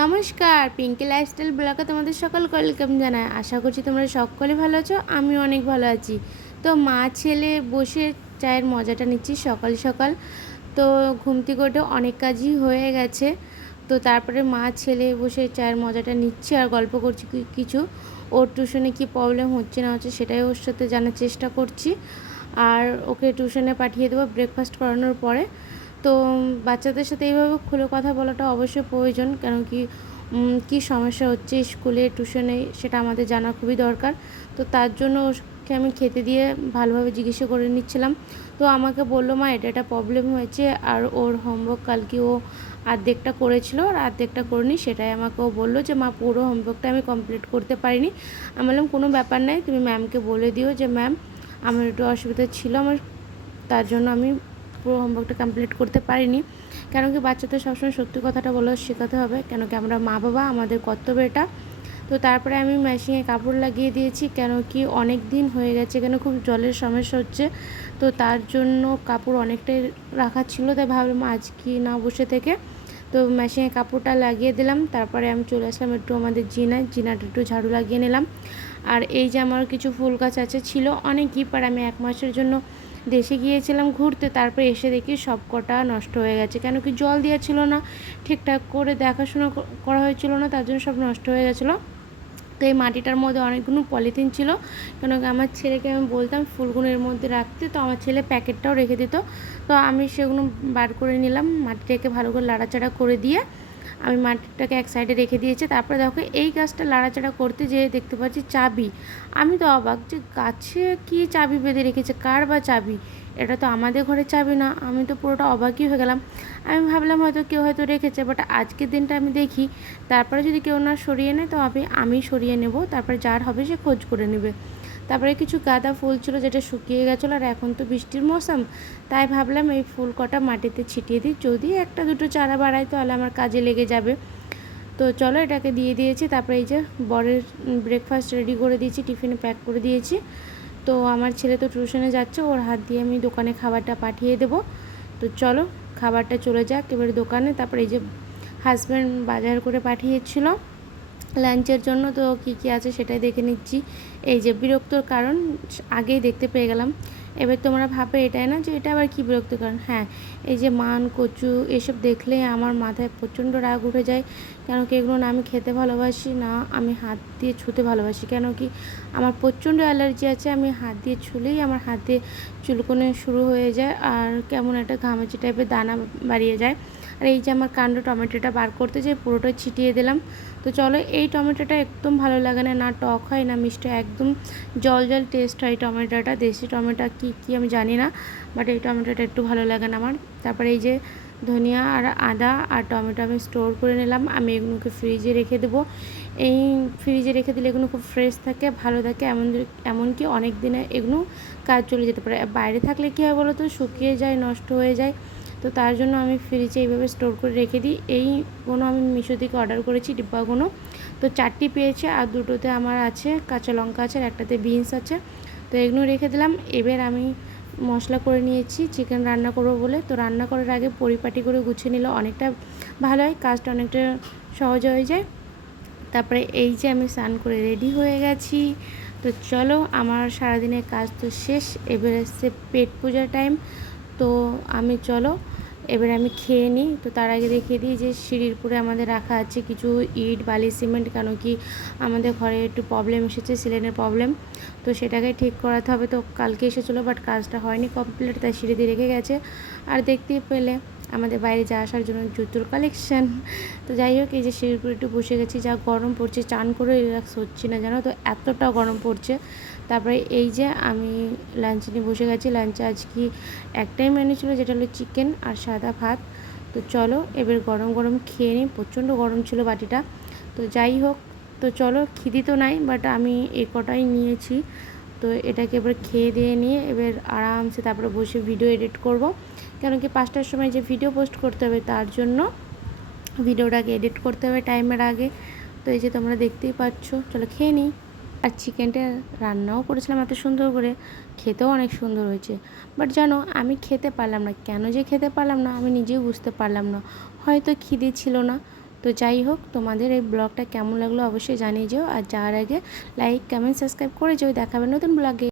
নমস্কার পিঙ্কি লাইফস্টাইল ব্লগে তোমাদের সকল ওয়েলকাম জানাই। আশা করছি তোমরা সকলে ভালো আছো আমি অনেক ভালো আছি। তো মা ছেলে বসে চায়ের মজাটা নিচ্ছি সকাল সকাল। তো ঘুম থেকে উঠে অনেক কাজই হয়ে গেছে। তো তারপরে মা ছেলে বসে চায়ের মজাটা নিচ্ছি আর গল্প করছি কিছু। ওর টিউশনে কি প্রবলেম হচ্ছে না হচ্ছে সেটাই ওর সাথে জানার চেষ্টা করছি। আর ওকে টিউশনে পাঠিয়ে দেবো ব্রেকফাস্ট করানোর পরে। তো বাচ্চাদের সাথে এইভাবে খুলে কথা বলাটা অবশ্যই প্রয়োজন, কেন কি কী সমস্যা হচ্ছে স্কুলে, টিউশনে সেটা আমাদের জানা খুবই দরকার। তো তার জন্য ওকে আমি খেতে দিয়ে ভালোভাবে জিজ্ঞাসা করে নিচ্ছিলাম। তো আমাকে বলল, মা, এটা একটা প্রবলেম হয়েছে আর ওর হোমওয়ার্ক কালকে ও অর্ধেকটা করেছিল আর অর্ধেকটা করিনি। সেটাই আমাকে ও বলল যে, মা, পুরো হোমওয়ার্কটা আমি কমপ্লিট করতে পারিনি। আমি বললাম, কোনো ব্যাপার নাই, তুমি ম্যামকে বলে দিও যে ম্যাম আমার একটু অসুবিধা ছিল আমার, তার জন্য আমি পুরো হোমওয়ার্কটা কমপ্লিট করতে পারিনি। কেন কি বাচ্চাদের সবসময় সত্যি কথাটা বলে শেখাতে হবে। কেন কি আমরা মা বাবা, আমাদের কর্তব্য এটা। তো তারপরে আমি মেশিনে কাপড় লাগিয়ে দিয়েছি। কেন কি অনেক দিন হয়ে গেছে, কেন খুব জলের সমস্যা হচ্ছে। তো তার জন্য কাপড় অনেকটাই রাখা ছিল, তাই ভাবলাম আজ কি না বসে থেকে। তো মেশিনে কাপড়টা লাগিয়ে দিলাম। তারপরে আমি চলে আসলাম একটু আমাদের জিনায়। জিনাটা একটু ঝাড়ু লাগিয়ে নিলাম। আর এই যে আমার কিছু ফুল গাছ আছে, ছিল অনেকই পার আমি এক মাসের জন্য দেশে গিয়েছিলাম ঘুরতে, তারপরে এসে দেখি সব কটা নষ্ট হয়ে গেছে। কেন কি জল দেওয়া ছিল না, ঠিকঠাক করে দেখাশোনা করা হয়েছিল না, তার জন্য সব নষ্ট হয়ে গেছিল। তো এই মাটিটার মধ্যে অনেকগুলো পলিথিন ছিল। কেন আমার ছেলেকে আমি বলতাম ফুলগুলো এর মধ্যে রাখতে। তো আমার ছেলে প্যাকেটটাও রেখে দিত। তো আমি সেগুলো বার করে নিলাম, মাটিটাকে ভালো করে লাড়াচাড়া করে দিয়ে আমি মাটিটাকে এক সাইডে রেখে দিয়েছি, তারপরে দেখো এই গাছটা লাড়াচাড়া করতে যেয়ে দেখতে পাচ্ছি চাবি। আমি তো অবাক যে গাছে কি চাবি বেঁধে রেখেছে, কার বা চাবি? এটা তো আমাদের ঘরে চাবি না, আমি তো পুরোটা অবাকই হয়ে গেলাম। আমি ভাবলাম হয়তো কেউ হয়তো রেখেছে বাট আজকের দিনটা আমি দেখি। তারপরে যদি কেউ না সরিয়ে নেয় তো আমি আমি সরিয়ে নেব, তারপরে যার হবে সে খোঁজ করে নেবে। তারপরে কিছু গাঁদা ফুল ছিল যেটা শুকিয়ে গেছিল আর এখন তো বৃষ্টির মৌসুম। তাই ভাবলাম এই ফুল কটা মাটিতে ছিটিয়ে দিই। যদি একটা দুটো চারা বাড়ায় তাহলে আমার কাজে লেগে যাবে। তো চলো এটাকে দিয়ে দিয়েছি। তারপরে এই যে বরের ব্রেকফাস্ট রেডি করে দিয়েছি, টিফিনে প্যাক করে দিয়েছি। তো আমার ছেলে তো টিউশনে যাচ্ছে, ওর হাত দিয়ে আমি দোকানে খাবারটা পাঠিয়ে দেবো। তো চলো খাবারটা চলে যাক এবারে দোকানে। তারপরে এই যে হাজব্যান্ড বাজার করে পাঠিয়েছিল। লাঞ্চের জন্য তো কি কি আছে সেটাই দেখে নিচ্ছি। এই যে বিরক্তর কারণ, আগেই দেখতে পেয়ে গেলাম। এবার তোমরা ভাবে এটাই না যে এটা আবার কি বিরক্ত কারণ? হ্যাঁ এই যে মান, কচু, এসব দেখলেই আমার মাথায় প্রচণ্ড রাগ উঠে যায়। কেন কি এগুলো না আমি খেতে ভালোবাসি, না আমি হাত দিয়ে ছুতে ভালোবাসি। কেন কি আমার প্রচণ্ড অ্যালার্জি আছে, আমি হাত দিয়ে ছুলেই আমার হাতে চুলকোনে শুরু হয়ে যায় আর কেমন একটা ঘামাচি টাইপের দানা বাড়িয়ে যায়। আর এই যে আমার কাণ্ড টমেটোটা বার করতে যে পুরোটা ছিটিয়ে দিলাম। তো চলো এই টমেটোটা একদম ভালো লাগে না না টক হয়, না মিষ্টি একদম জল জল টেস্ট হয় টমেটোটা, দেশি টমেটো কি কি আমি জানি না বাট এই টমেটোটা একটু ভালো লাগে না আমার। তারপরে এই যে ধনিয়া আর আদা আর টমেটো আমি স্টোর করে নিলাম, আমি এগুলোকে ফ্রিজে রেখে দেবো। এই ফ্রিজে রেখে দিলে এগুলো খুব ফ্রেশ থাকে, ভালো থাকে, এমন, এমনকি অনেক দিনে এগুলো কাজ চলে যেতে পারে। বাইরে থাকলে কী হয় বলো তো, শুকিয়ে যায়, নষ্ট হয়ে যায়। তো তার জন্য আমি ফ্রিজে এইভাবে স্টোর করে রেখে দিই। এইগুলো আমি মিশো থেকে অর্ডার করেছি ডিব্বাগুলো তো চারটি পেয়েছে আর দুটোতে আমার আছে, কাঁচা লঙ্কা আছে আর একটাতে বিনস আছে। তো এগুলো রেখে দিলাম। এবার আমি মশলা করে নিয়েছি চিকেন রান্না করব বলে। তো রান্না করার আগে পরিপাটি করে গুছিয়ে নিলে অনেকটা ভালো হয়, কাজটা অনেকটা সহজ হয়ে যায়। তারপরে এই যে আমি স্নান করে রেডি হয়ে গেছি। তো চলো, আমার সারাদিনের কাজ তো শেষ। এবার এসছে পেট পূজার টাইম তো আমি চলো এবার আমি খেয়ে নিই। তো তার আগে দেখিয়ে দিই যে সিঁড়ির পুরে আমাদের রাখা আছে কিছু ইট, বালি, সিমেন্ট কেন কি আমাদের ঘরে একটু প্রবলেম এসেছে, সিলেনের প্রবলেম তো সেটাকে ঠিক করাতে হবে। তো কালকে এসেছিল বাট কাজটা হয়নি কমপ্লিট তাই সিঁড়ি দিয়ে রেখে গেছে। আর দেখতেই পেলে আমাদের বাইরে যা আসার জন্য জুতোর কালেকশন তো যাই হোক, এই যে উপরে একটু বসে গেছি, যা গরম পড়ছে, চান করে রিল্যাক্স হচ্ছি না, জানো তো? এতটা গরম পড়ছে। তারপরে এই যে আমি লাঞ্চ নিয়ে বসে গেছি। লাঞ্চে আজকে একটাই মেনু ছিল, যেটা হলো চিকেন আর সাদা ভাত। তো চলো, এবার গরম গরম খেয়ে নিই। প্রচণ্ড গরম ছিল বাটিটা। তো যাই হোক, তো চলো, খিদি তো নাই বাট আমি এ কটাই নিয়েছি। তো এটাকে এবার খেয়ে দিয়ে নিয়ে এবার আরামসে তারপরে বসে ভিডিও এডিট করব। কেন কি পাঁচটার সময় যে ভিডিও পোস্ট করতে হবে তার জন্য ভিডিওটাকে এডিট করতে হবে টাইমের আগে। তো এই যে তোমরা দেখতেই পাচ্ছ, চলো খেয়ে নিই। আর চিকেনটা রান্নাও করেছিলাম এত সুন্দর করে, খেতেও অনেক সুন্দর হয়েছে। বাট জানো, আমি খেতে পারলাম না। কেন যে খেতে পারলাম না, আমি নিজেও বুঝতে পারলাম না। হয়তো খিদে ছিল না। তো যাই হোক, তোমাদের এই ব্লগটা কেমন লাগল অবশ্যই জানিয়ে যেও। আর যাওয়ার আগে লাইক কমেন্ট সাবস্ক্রাইব করে যেও। দেখাবে নতুন ব্লগে।